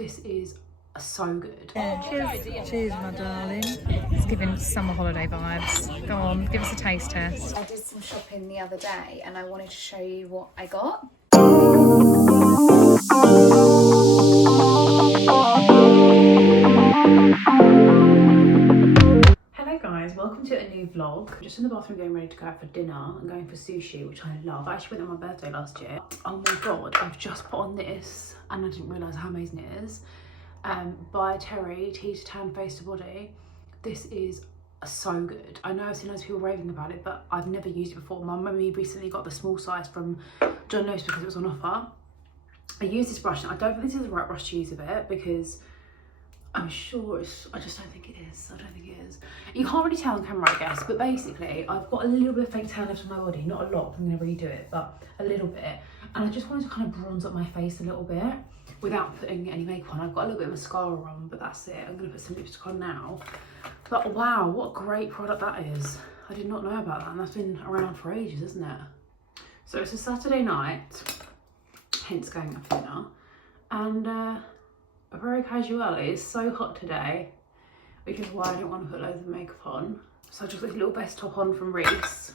This is so good. Yeah, cheers my darling. It's giving summer holiday vibes. Go on, give us a taste test. I did some shopping the other day and I wanted to show you what I got. Hello guys, welcome to a new vlog. I'm just in the bathroom getting ready to go out for dinner. I'm going for sushi, which I love. I actually went on my birthday last year. Oh my god, I've just put on this and I didn't realise how amazing it is. By Terry, Tea to Tan Face to Body. This is so good. I know I've seen loads of people raving about it, but I've never used it before. My mummy recently got the small size from John Lewis because it was on offer. I used this brush and I don't think this is the right brush to use of it because I'm sure it's, I just don't think it is. I don't think it is. You can't really tell on camera, I guess, but basically I've got a little bit of fake tan left on my body. Not a lot, I'm gonna redo it, but a little bit. And I just wanted to kind of bronze up my face a little bit without putting any makeup on. I've got a little bit of mascara on, but that's it. I'm gonna put some lipstick on now. But wow, what a great product that is. I did not know about that, and that's been around for ages, isn't it? So it's a Saturday night, hence going out for dinner. And very casual. It is so hot today, which is why I don't want to put loads of makeup on. So I just got this little vest top on from Reese,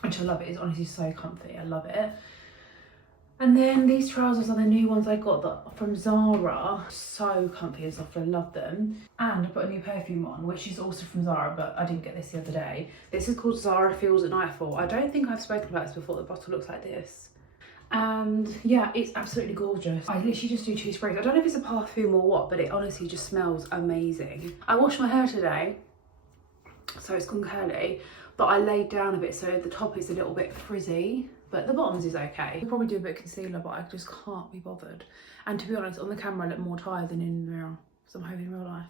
which I love. It is honestly so comfy. I love it. And then these trousers are the new ones I got from Zara. So comfy and soft. I love them. And I put a new perfume on, which is also from Zara, but I didn't get this the other day. This is called Zara Feels at Nightfall. I don't think I've spoken about this before. The bottle looks like this. And yeah, it's absolutely gorgeous. I literally just do 2 sprays. I don't know if it's a perfume or what, but it honestly just smells amazing. I washed my hair today, so it's gone curly, but I laid down a bit, so the top is a little bit frizzy, but the bottoms is okay. I'll probably do a bit of concealer, but I just can't be bothered. And to be honest, on the camera I look more tired than in the mirror, so I'm hoping in real life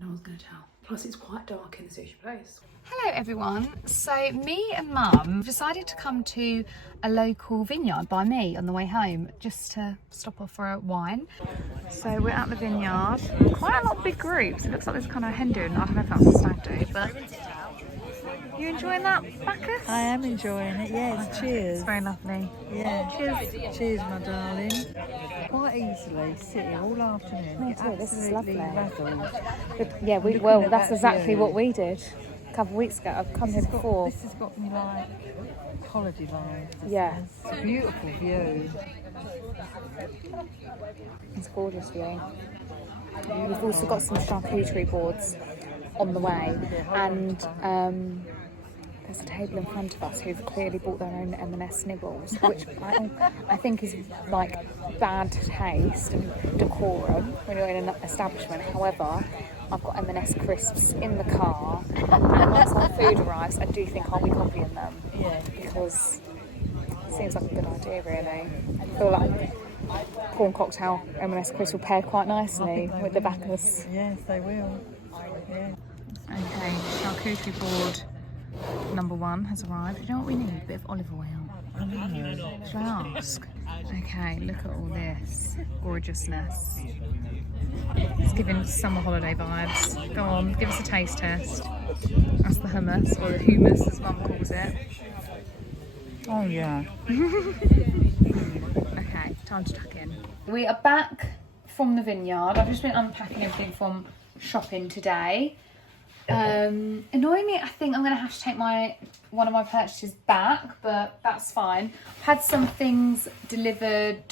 no one's gonna tell. Plus it's quite dark in the sushi place. Hello everyone. So me and Mum decided to come to a local vineyard by me on the way home just to stop off for a wine. So we're at the vineyard. Quite a lot of big groups. It looks like there's kind of a hen do. I don't know if that's a stag do, but you enjoying that, Bacchus? I am enjoying it, yes, cheers. It's very lovely. Yeah, cheers my darling. Quite easily sit here all afternoon. Get This is absolutely lovely. razzled. Yeah, Looking at that's that exactly view. what we did a couple of weeks ago. I've come here before. This has got me like holiday vibes. Yeah. It's a beautiful view. It's a gorgeous view. We've also got some charcuterie boards on the way, and there's a table in front of us who've clearly bought their own M&S nibbles, which I think is like bad taste and decorum when you're in an establishment. However, I've got M&S crisps in the car, and once our food arrives, I do think I'll be copying them. Yeah. Because it seems like a good idea, really. I feel like prawn cocktail M&S crisps will pair quite nicely with the Bacchus. Yes, they will. Yeah. Okay, charcuterie board number 1 has arrived. You know what we need? A bit of olive oil. Should I ask? Okay, look at all this gorgeousness. It's giving summer holiday vibes. Go on, give us a taste test. That's the hummus, or the hummus as Mum calls it. Oh yeah. Okay, time to tuck in. We are back from the vineyard. I've just been unpacking everything from shopping today. Annoyingly, I think I'm going to have to take one of my purchases back, but that's fine. I've had some things delivered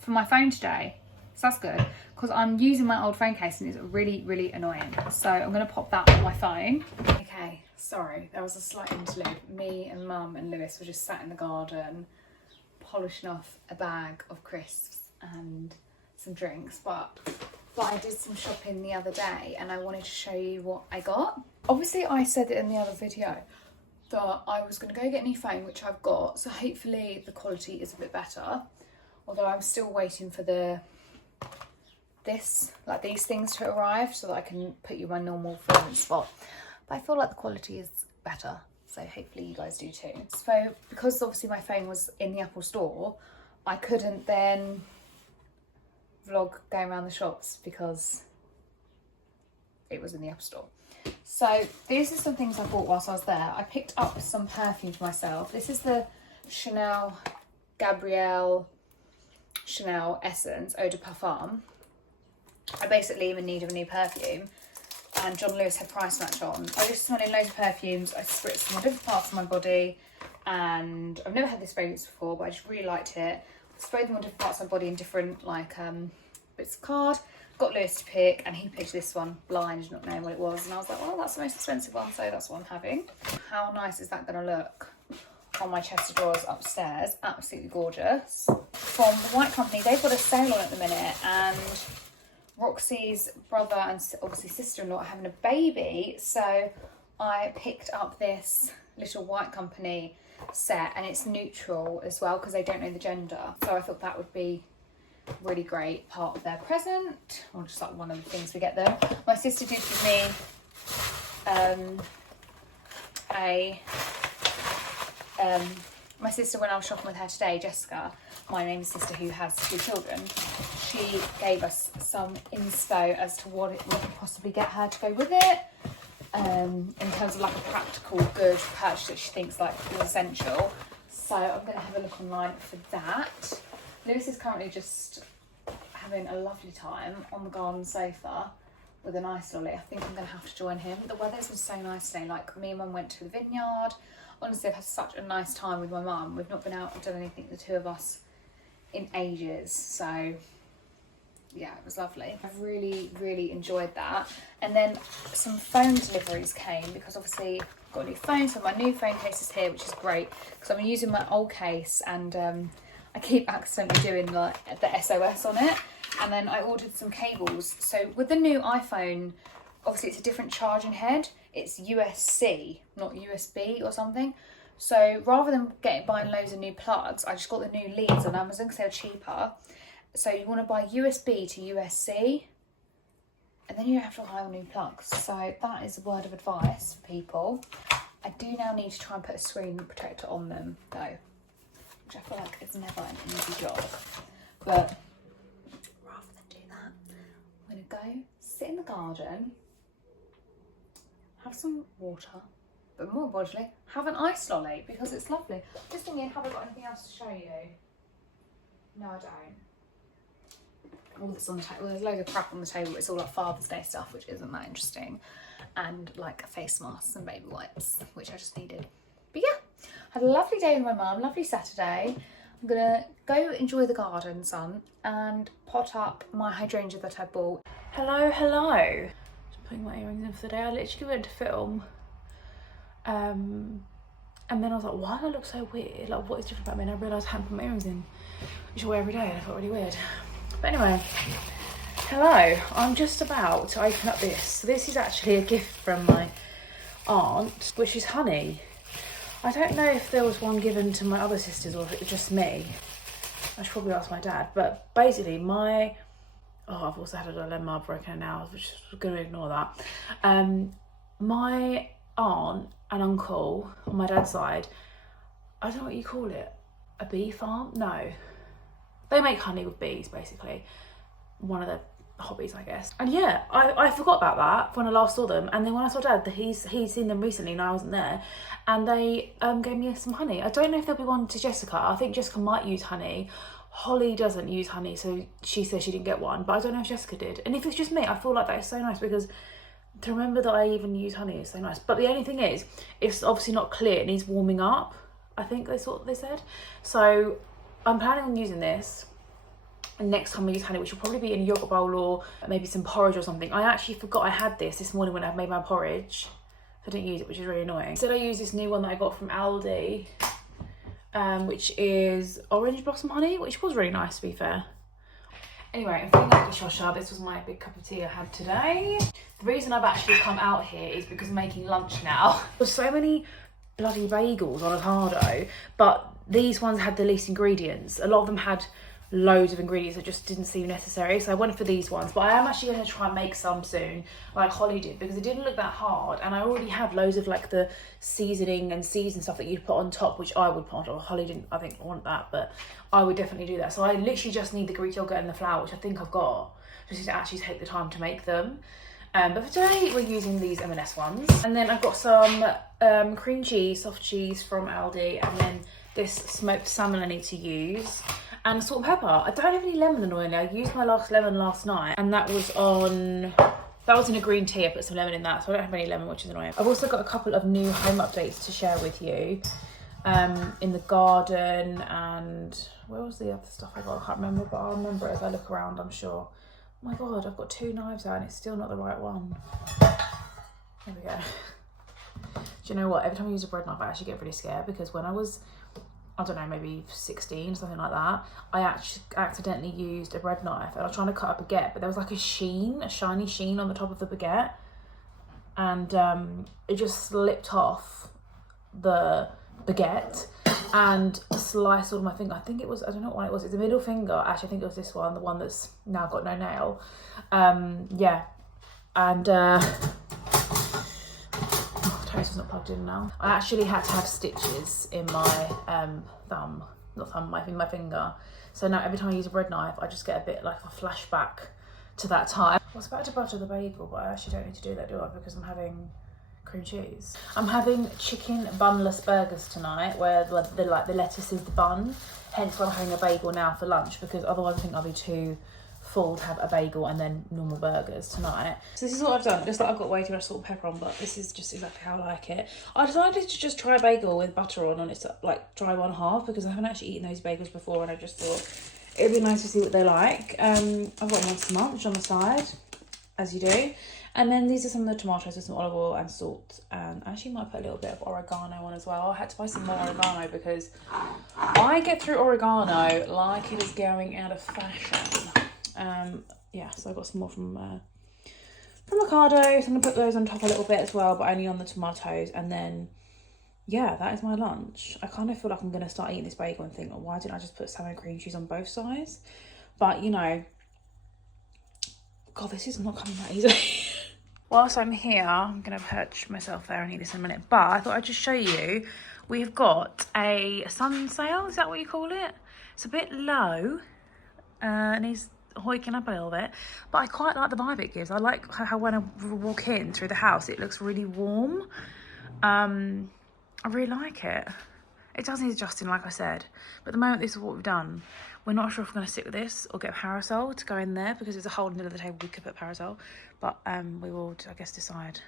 for my phone today, so that's good, because I'm using my old phone case and it's really, really annoying. So I'm going to pop that on my phone. Okay, sorry, there was a slight interlude. Me and Mum and Lewis were just sat in the garden polishing off a bag of crisps and some drinks, but I did some shopping the other day and I wanted to show you what I got. Obviously I said it in the other video that I was going to go get a new phone, which I've got, so hopefully the quality is a bit better, although I'm still waiting for these things to arrive so that I can put you my normal filming spot, but I feel like the quality is better, so hopefully you guys do too. So because obviously my phone was in the Apple store, I couldn't then vlog going around the shops because it was in the Apple store. So these are some things I bought whilst I was there. I picked up some perfume for myself. This is the Chanel Gabrielle Chanel Essence Eau de Parfum. I basically am in need of a new perfume, and John Lewis had price match on. I just smelled in loads of perfumes. I spritzed them on different parts of my body, and I've never had this fragrance before, but I just really liked it. I sprayed them on different parts of my body in different bits of card. Got Lewis to pick, and he picked this one blind, not knowing what it was, and I was like, well, that's the most expensive one, so that's what I'm having. How nice is that going to look on my chest of drawers upstairs? Absolutely gorgeous. From the White Company, they've got a sale on at the minute, and Roxy's brother and obviously sister-in-law are having a baby, so I picked up this little White Company set, and it's neutral as well because they don't know the gender, so I thought that would be really great part of their present, or just like one of the things we get them. My sister did give me my sister, when I was shopping with her today, Jessica, my main sister who has 2 children, she gave us some inspo as to what we could possibly get her to go with it, in terms of like a practical good purchase that she thinks like is essential. So I'm going to have a look online for that. Lewis is currently just having a lovely time on the garden sofa with an ice lolly. I think I'm going to have to join him. The weather's been so nice today. Like, me and Mum went to the vineyard. Honestly, I've had such a nice time with my mum. We've not been out and done anything, the 2 of us, in ages. So, yeah, it was lovely. I've really, really enjoyed that. And then some phone deliveries came because obviously I've got a new phone. So my new phone case is here, which is great because I'm using my old case, and I keep accidentally doing the SOS on it. And then I ordered some cables. So with the new iPhone, obviously it's a different charging head. It's USB, not USB or something. So rather than buying loads of new plugs, I just got the new leads on Amazon because they were cheaper. So you want to buy USB to USB, and then you have to buy all new plugs. So that is a word of advice for people. I do now need to try and put a screen protector on them though, which I feel like is never an easy job. But rather than do that, I'm going to go sit in the garden, have some water, but more importantly, have an ice lolly because it's lovely. Just thinking, have I got anything else to show you? No, I don't. All that's on the table, there's loads of crap on the table. It's all like Father's Day stuff, which isn't that interesting, and like face masks and baby wipes, which I just needed. But yeah, had a lovely day with my mum, lovely Saturday. I'm gonna go enjoy the garden, son, and pot up my hydrangea that I bought. Hello, hello. Just putting my earrings in for the day. I literally went to film, and then I was like, why do I look so weird? Like, what is different about me? And I realised I hadn't put my earrings in, which I wear every day, and I felt really weird. But anyway, hello. I'm just about to open up this. So this is actually a gift from my aunt, which is honey. I don't know if there was one given to my other sisters or if it was just me. I should probably ask my dad. But basically I've also had a dilemma broken now, which I'm going to ignore that. My aunt and uncle on my dad's side, I don't know what you call it, a bee farm? No. They make honey with bees, basically. One of their hobbies, I guess. And yeah, I forgot about that when I last saw them. And then when I saw Dad, he's seen them recently and I wasn't there. And they gave me some honey. I don't know if there'll be one to Jessica. I think Jessica might use honey. Holly doesn't use honey, so she says she didn't get one. But I don't know if Jessica did. And if it's just me, I feel like that is so nice because to remember that I even use honey is so nice. But the only thing is, it's obviously not clear. It needs warming up, I think that's what they said. So I'm planning on using this next time I use honey, which will probably be in a yogurt bowl or maybe some porridge or something. I actually forgot I had this morning when I made my porridge. So I didn't use it, which is really annoying. Instead I use this new one that I got from Aldi, which is orange blossom honey, which was really nice to be fair. Anyway, I'm feeling like a shosha. This was my big cup of tea I had today. The reason I've actually come out here is because I'm making lunch now. There's so many bloody bagels on avocado, but these ones had the least ingredients. A lot of them had loads of ingredients that just didn't seem necessary, so I went for these ones. But I am actually going to try and make some soon, like Holly did, because it didn't look that hard, and I already have loads of like the seasoning and season stuff that you'd put on top, which I would put on top. Holly didn't, I think, want that, but I would definitely do that. So I literally just need the Greek yogurt and the flour, which I think I've got. Just need to actually take the time to make them. But for today we're using these M&S ones, and then I've got some cream cheese, soft cheese from Aldi, and then this smoked salmon I need to use. and salt and pepper. I don't have any lemon, annoyingly. I used my last lemon last night, and that was in a green tea. I put some lemon in that, so I don't have any lemon, which is annoying. I've also got a couple of new home updates to share with you. In the garden, and where was the other stuff I got? I can't remember, but I'll remember it as I look around, I'm sure. Oh my god, I've got 2 knives out and it's still not the right one. There we go. Do you know what? Every time I use a bread knife, I actually get really scared, because when I was, I don't know, maybe 16, something like that, I actually accidentally used a bread knife and I was trying to cut a baguette, but there was like a shiny sheen on the top of the baguette, and it just slipped off the baguette and sliced all my finger. I think it was, I don't know what one it was. It's the middle finger. Actually, I think it was this one, the one that's now got no nail. Yeah, and toast was not plugged in now. I actually had to have stitches in my in my finger. So now every time I use a bread knife, I just get a bit like a flashback to that time. I was about to butter the bagel, but I actually don't need to do that, do I? Because I'm having cream cheese. I'm having chicken bunless burgers tonight, where the lettuce is the bun. Hence why I'm having a bagel now for lunch, because otherwise I think I'll be too full to have a bagel and then normal burgers tonight. So this is what I've done. Just that I've got way too much salt and pepper on, but this is just exactly how I like it. I decided to just try a bagel with butter on it's like try 1/2, because I haven't actually eaten those bagels before, and I just thought it'd be nice to see what they're like. I've got Monster Munch on the side, as you do. And then these are some of the tomatoes with some olive oil and salt. And I actually might put a little bit of oregano on as well. I had to buy some more oregano because I get through oregano like it is going out of fashion. Yeah, so I got some more from Ocado. So I'm going to put those on top a little bit as well, but only on the tomatoes. And then, yeah, that is my lunch. I kind of feel like I'm going to start eating this bagel and think, oh, why didn't I just put salmon cream cheese on both sides? But, you know, God, this is not coming that easily. Whilst I'm here, I'm going to perch myself there and eat this in a minute. But I thought I'd just show you, we've got a sun sail. Is that what you call it? It's a bit low and he's hoiking up a little bit. But I quite like the vibe it gives. I like how when I walk in through the house, it looks really warm. I really like it. It does need adjusting, like I said. But at the moment, this is what we've done. We're not sure if we're going to sit with this or get a parasol to go in there, because there's a hole in the middle of the table we could put a parasol. But we will, I guess, decide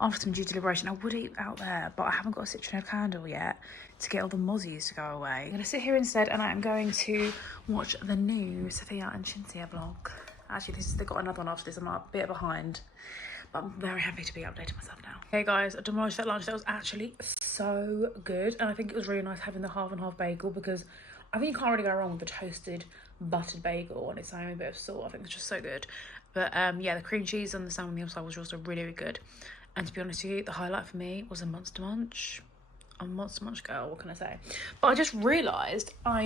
after some due deliberation. I would eat out there, but I haven't got a citronelle candle yet to get all the mozzies to go away. I'm going to sit here instead, and I am going to watch the new Sophia and Shinsia vlog. Actually, they've got another one after this. I'm a bit behind, but I'm very happy to be updating myself now. Okay guys, I demolished that lunch. That was actually so good, and I think it was really nice having the 50/50 bagel, because I think you can't really go wrong with a toasted buttered bagel on its own with a bit of salt. I think it's just so good. But yeah, the cream cheese on the salmon meal side was also really, really good. And to be honest with you, the highlight for me was a Monster Munch. I'm a Monster Munch girl, what can I say? But I just realised I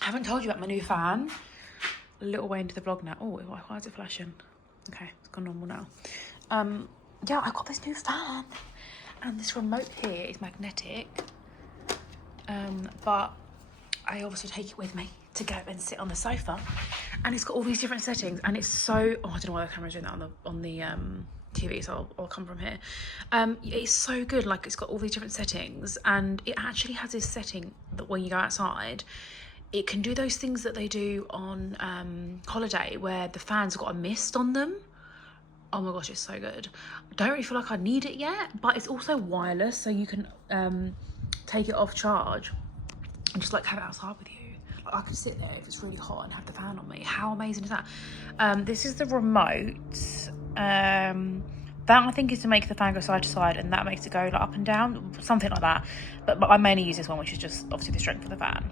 haven't told you about my new fan. A little way into the vlog now. Oh, why is it flashing? Okay, it's gone normal now. Yeah, I got this new fan, and this remote here is magnetic, but I obviously take it with me to go and sit on the sofa, and it's got all these different settings, and it's so, oh, I don't know why the camera's doing that on the TV, so I'll come from here. It's so good. Like, it's got all these different settings, and it actually has this setting that when you go outside, it can do those things that they do on holiday, where the fans have got a mist on them. Oh my gosh, it's so good. I don't really feel like I need it yet, but it's also wireless, so you can take it off charge and just like have it outside with you. Like, I could sit there if it's really hot and have the fan on me. How amazing is that? This is the remote. That I think is to make the fan go side to side, and that makes it go like up and down, something like that. But I mainly use this one, which is just obviously the strength of the fan.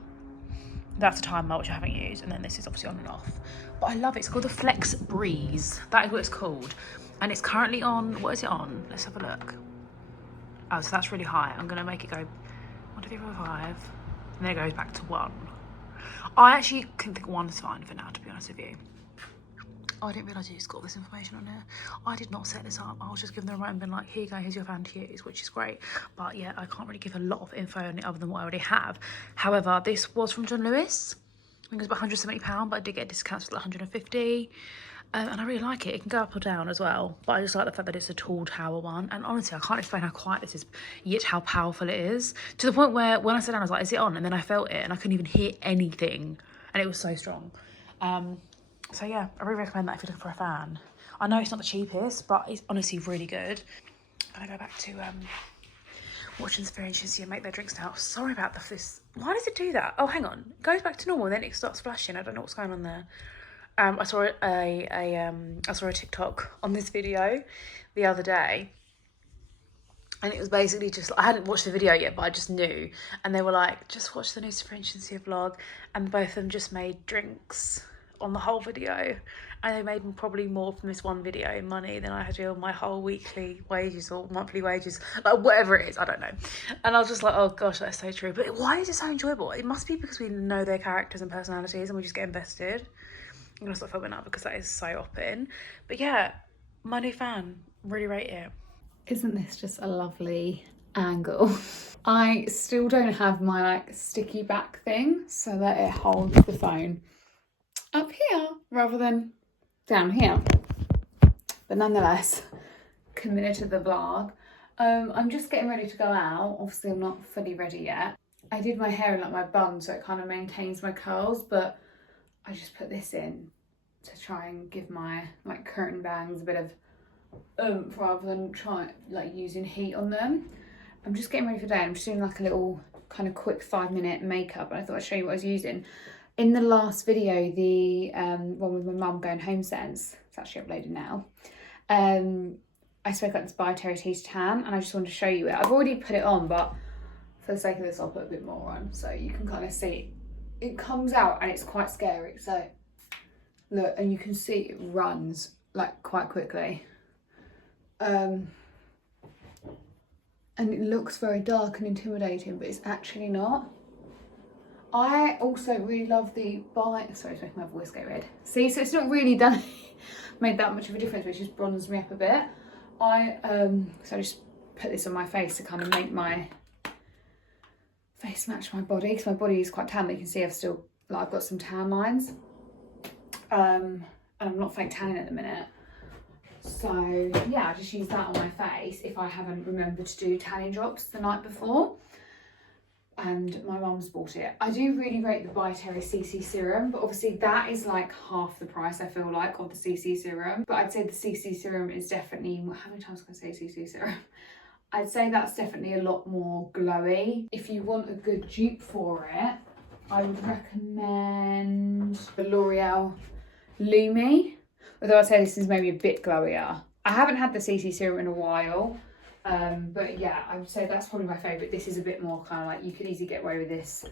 That's a timer, which I haven't used, and then this is obviously on and off. But I love it. It's called the Flex Breeze. That is what it's called. And it's currently on, what is it on? Let's have a look. Oh, so that's really high. I'm going to make it go 1, 2, 3, 4, 5. And then it goes back to 1. I actually think 1 is fine for now, to be honest with you. Oh, I didn't realise you just got all this information on here. I did not set this up. I was just giving them the remote and been like, here you go, here's your fan to use, which is great. But yeah, I can't really give a lot of info on it other than what I already have. However, this was from John Lewis. think it was about £170, but I did get discounts for like 150. And I really like it. It can go up or down as well, but I just like the fact that it's a tall tower one. And honestly, I can't explain how quiet this is, yet how powerful it is. To the point where when I sat down, I was like, is it on? And then I felt it and I couldn't even hear anything. And it was so strong. So yeah, I really recommend that if you're looking for a fan. I know it's not the cheapest, but it's honestly really good. I'm gonna go back to watching Sphere and make their drinks now. Sorry about this. Why does it do that? Oh, hang on. It goes back to normal, then it starts flashing. I don't know what's going on there. I saw a TikTok on this video the other day, and it was basically just, I hadn't watched the video yet, but I just knew, and they were like, just watch the new Sphere vlog, and both of them just made drinks on the whole video, and they made probably more from this one video in money than I had to do on my whole weekly wages or monthly wages, like whatever it is, I don't know. And I was just like, oh gosh, that's so true. But why is it so enjoyable? It must be because we know their characters and personalities and we just get invested. I'm gonna stop filming that because that is so op-in. But yeah, my new fan, really rate it. Isn't this just a lovely angle? I still don't have my like sticky back thing so that it holds the phone up here rather than down here. But nonetheless, committed to the vlog. I'm just getting ready to go out. Obviously I'm not fully ready yet. I did my hair in like my bun so it kind of maintains my curls, but I just put this in to try and give my like curtain bangs a bit of oomph rather than like using heat on them. I'm just getting ready for the day. I'm just doing like a little kind of quick 5-minute makeup, and I thought I'd show you what I was using. In the last video, the one with my mum going home sense, it's actually uploaded now. I spoke about this By Terry Tease Tan, and I just wanted to show you it. I've already put it on, but for the sake of this, I'll put a bit more on so you can kind of see it comes out, and it's quite scary. So look, and you can see it runs like quite quickly. And it looks very dark and intimidating, but it's actually not. I also really love the sorry, it's making my voice go red. See, so it's not really done made that much of a difference, which just bronzed me up a bit. So I just put this on my face to kind of make my face match my body, because my body is quite tan. You can see I've got some tan lines. And I'm not fake tanning at the minute. So yeah, I just use that on my face if I haven't remembered to do tanning drops the night before. And my mum's bought it. I do really rate the By Terry CC serum, but obviously that is like half the price, I feel like, of the CC serum. But I'd say the CC serum is definitely, how many times can I say CC serum? I'd say that's definitely a lot more glowy. If you want a good dupe for it, I would recommend the L'Oreal Lumi, although I'd say this is maybe a bit glowier. I haven't had the CC serum in a while, but yeah, I would say that's probably my favourite. This is a bit more kind of like, you could easily get away with this.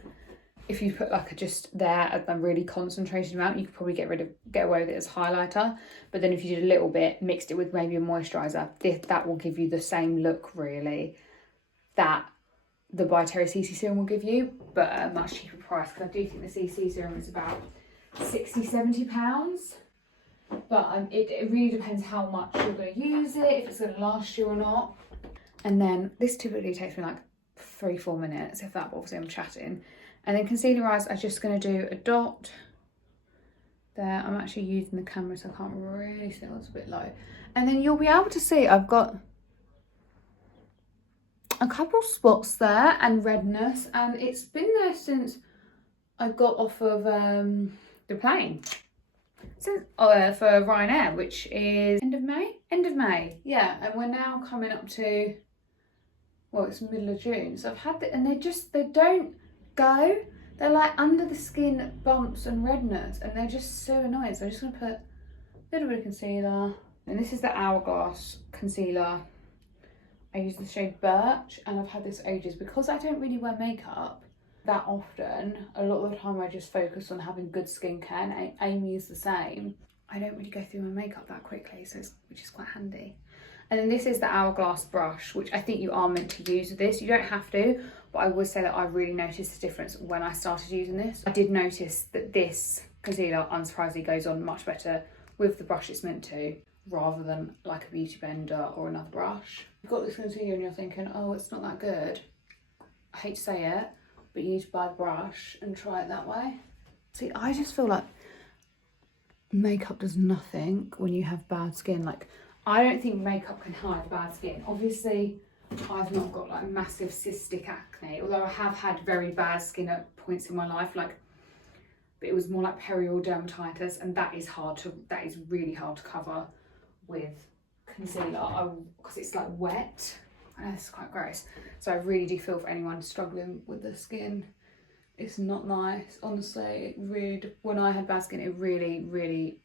If you put like just there a really concentrated amount, you could probably get away with it as highlighter. But then if you did a little bit, mixed it with maybe a moisturiser, that will give you the same look really that the By Terry CC serum will give you, but at a much cheaper price, because I do think the CC serum is about £60–70. But it really depends how much you're going to use it, if it's going to last you or not. And then this typically takes me like 3–4 minutes, if that, but obviously I'm chatting. And then concealer eyes, I'm just going to do a dot there. I'm actually using the camera so I can't really see, it's a bit low. And then you'll be able to see I've got a couple spots there and redness, and it's been there since I got off of the plane. Since for Ryanair, which is end of May, yeah. And we're now coming up to, well, it's middle of June, so I've had and they don't go. They're like under the skin bumps and redness, and they're just so annoying. So I'm just going to put a little bit of concealer, and this is the Hourglass concealer. I use the shade Birch, and I've had this ages because I don't really wear makeup that often. A lot of the time I just focus on having good skincare, and Amy is the same. I don't really go through my makeup that quickly, which is quite handy. And then this is the Hourglass brush, which I think you are meant to use with this. You don't have to, but I would say that I really noticed the difference when I started using this. I did notice that this concealer, unsurprisingly, goes on much better with the brush it's meant to, rather than like a beauty blender or another brush. You've got this concealer and you're thinking, oh, it's not that good. I hate to say it, but you need to buy a brush and try it that way. See, I just feel like makeup does nothing when you have bad skin. Like, I don't think makeup can hide bad skin. Obviously, I've not got like massive cystic acne, although I have had very bad skin at points in my life, like, but it was more like perioral dermatitis, and that is really hard to cover with concealer because it's like wet. I know it's quite gross. So I really do feel for anyone struggling with the skin. It's not nice, honestly. When I had bad skin, it really, really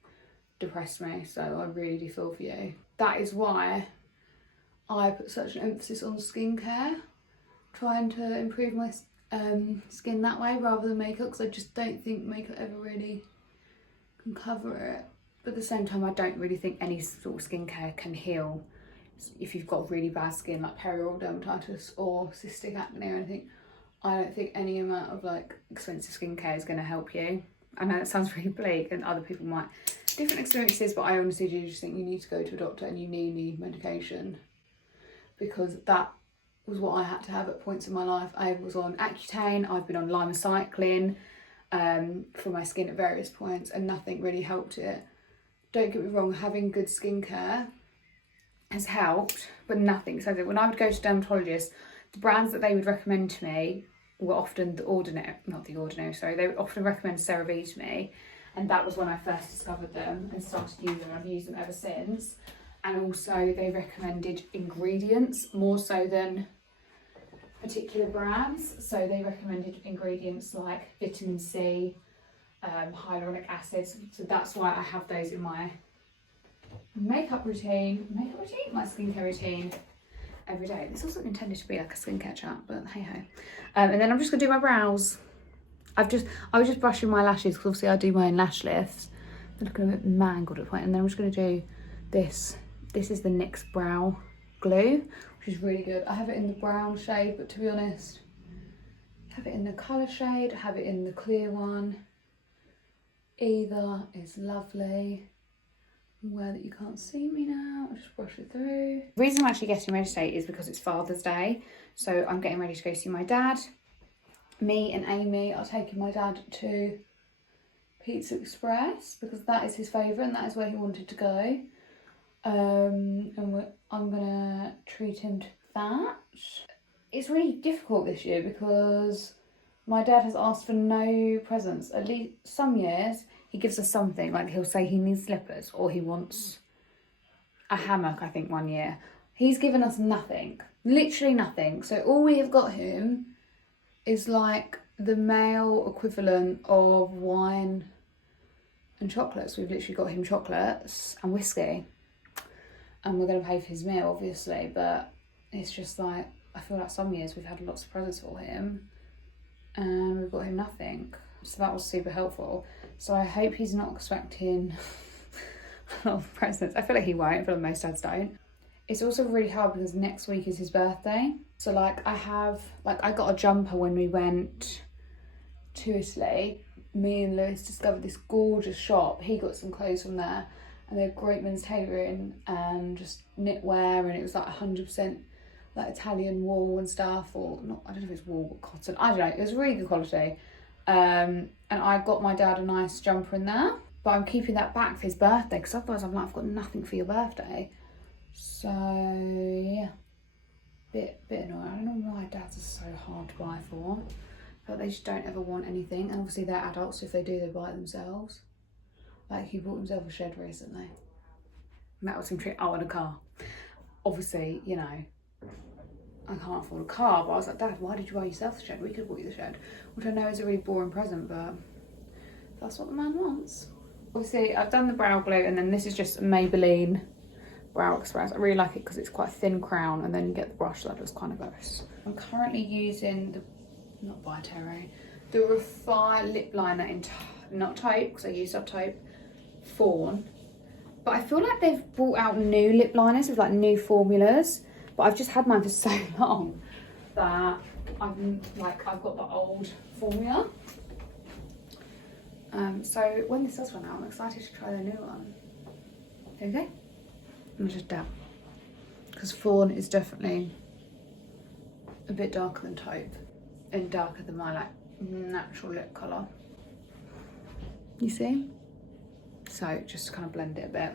depressed me. So I really do feel for you. That is why I put such an emphasis on skincare, trying to improve my skin that way rather than makeup, because I just don't think makeup ever really can cover it. But at the same time, I don't really think any sort of skincare can heal if you've got really bad skin, like perioral dermatitis or cystic acne or anything. I don't think any amount of like expensive skincare is going to help you. I know it sounds really bleak, and other people might different experiences, but I honestly do just think you need to go to a doctor and you need medication, because that was what I had to have at points in my life. I was on Accutane, I've been on limacycline for my skin at various points, and nothing really helped it. Don't get me wrong, having good skincare has helped, but nothing. So that when I would go to dermatologists, the brands that they would recommend to me were often they would often recommend CeraVe to me, and that was when I first discovered them and started using them. I've used them ever since. And also they recommended ingredients more so than particular brands. So they recommended ingredients like vitamin C, hyaluronic acid. So that's why I have those in my my skincare routine every day. This wasn't intended to be like a skincare chat, but hey ho. And then I'm just gonna do my brows. I was just brushing my lashes because obviously I do my own lash lifts. They're looking a bit mangled at the point. And then I'm just gonna do this. This is the NYX Brow Glue, which is really good. I have it in the brown shade, but to be honest, I have it in the colour shade, I have it in the clear one. Either is lovely. I'm aware that you can't see me now, I'll just brush it through. The reason I'm actually getting ready today is because it's Father's Day. So I'm getting ready to go see my dad. Me and Amy are taking my dad to Pizza Express because that is his favourite and that is where he wanted to go. And I'm gonna treat him to that. It's really difficult this year because my dad has asked for no presents. At least some years he gives us something, like he'll say he needs slippers or he wants a hammock. I think one year he's given us nothing, literally nothing. So all we have got him is like the male equivalent of wine and chocolates. We've literally got him chocolates and whiskey. And we're going to pay for his meal, obviously, but it's just like, I feel like some years we've had lots of presents for him and we've got him nothing. So that was super helpful. So I hope he's not expecting a lot of presents. I feel like he won't, I feel like most dads don't. It's also really hard because next week is his birthday. So like I got a jumper when we went to Italy. Me and Lewis discovered this gorgeous shop. He got some clothes from there. And they had great men's tailoring and just knitwear, and it was like 100% like Italian wool and stuff, or not, I don't know if it's wool or cotton, I don't know, it was really good quality. And I got my dad a nice jumper in there, but I'm keeping that back for his birthday because otherwise I'm like, I've got nothing for your birthday. So yeah, bit annoying. I don't know why dads are so hard to buy for, but they just don't ever want anything, and obviously they're adults, so if they do, they buy it themselves. Like he bought himself a shed recently. And that was him treating, and a car. Obviously, you know, I can't afford a car, but I was like, Dad, why did you buy yourself the shed? We could have bought you the shed. Which I know is a really boring present, but that's what the man wants. Obviously, I've done the brow glue, and then this is just Maybelline Brow Express. I really like it because it's quite a thin crown, and then you get the brush that does kind of gross. I'm currently using the, not by Terre, the Refine lip liner in, not taupe, because I used up taupe, Fawn. But I feel like they've brought out new lip liners with like new formulas, but I've just had mine for so long that I've got the old formula. So when this does run out, I'm excited to try the new one. There we go. I'm just dab, because Fawn is definitely a bit darker than taupe and darker than my like natural lip colour. You see? So just kind of blend it a bit.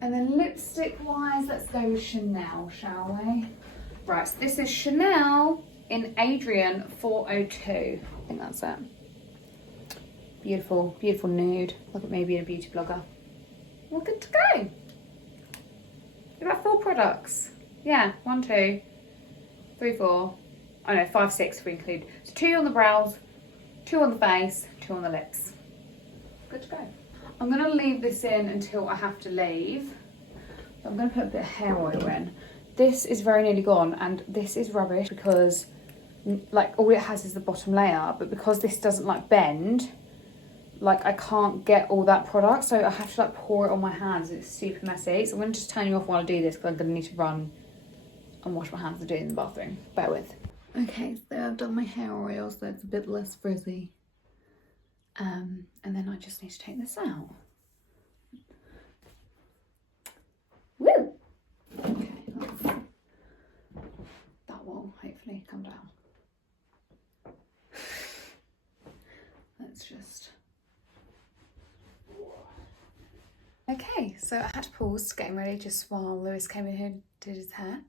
And then lipstick wise, let's go with Chanel, shall we? Right, so this is Chanel in Adrian 402. I think that's it. Beautiful, beautiful nude. Look at me being a beauty blogger. We're good to go. About 4 products. Yeah, 1, 2, 3, 4. Oh no, 5, 6 if we include. So 2 on the brows, 2 on the face, 2 on the lips. Good to go. I'm gonna leave this in until I have to leave. So I'm gonna put a bit of hair oil in. This is very nearly gone, and this is rubbish because like all it has is the bottom layer, but because this doesn't like bend, like I can't get all that product, so I have to like pour it on my hands. It's super messy. So I'm gonna just turn you off while I do this because I'm gonna need to run and wash my hands and do it in the bathroom. Bear with. Okay, so I've done my hair oil so it's a bit less frizzy. And then I just need to take this out. Woo! Okay, that will hopefully come down. Let's just... Okay, so I had to pause getting ready just while Lewis came in here and did his hair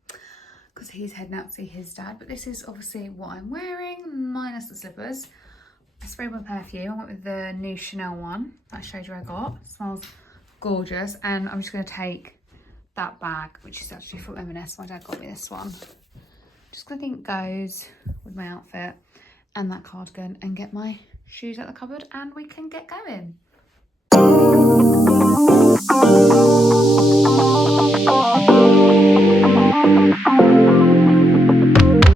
because he's heading out to see his dad. But this is obviously what I'm wearing, minus the slippers. I sprayed my perfume. I went with the new Chanel one that I showed you I got. It smells gorgeous. And I'm just going to take that bag, which is actually from M&S. My dad got me this one. Just because I think it goes with my outfit and that cardigan, and get my shoes out the cupboard and we can get going.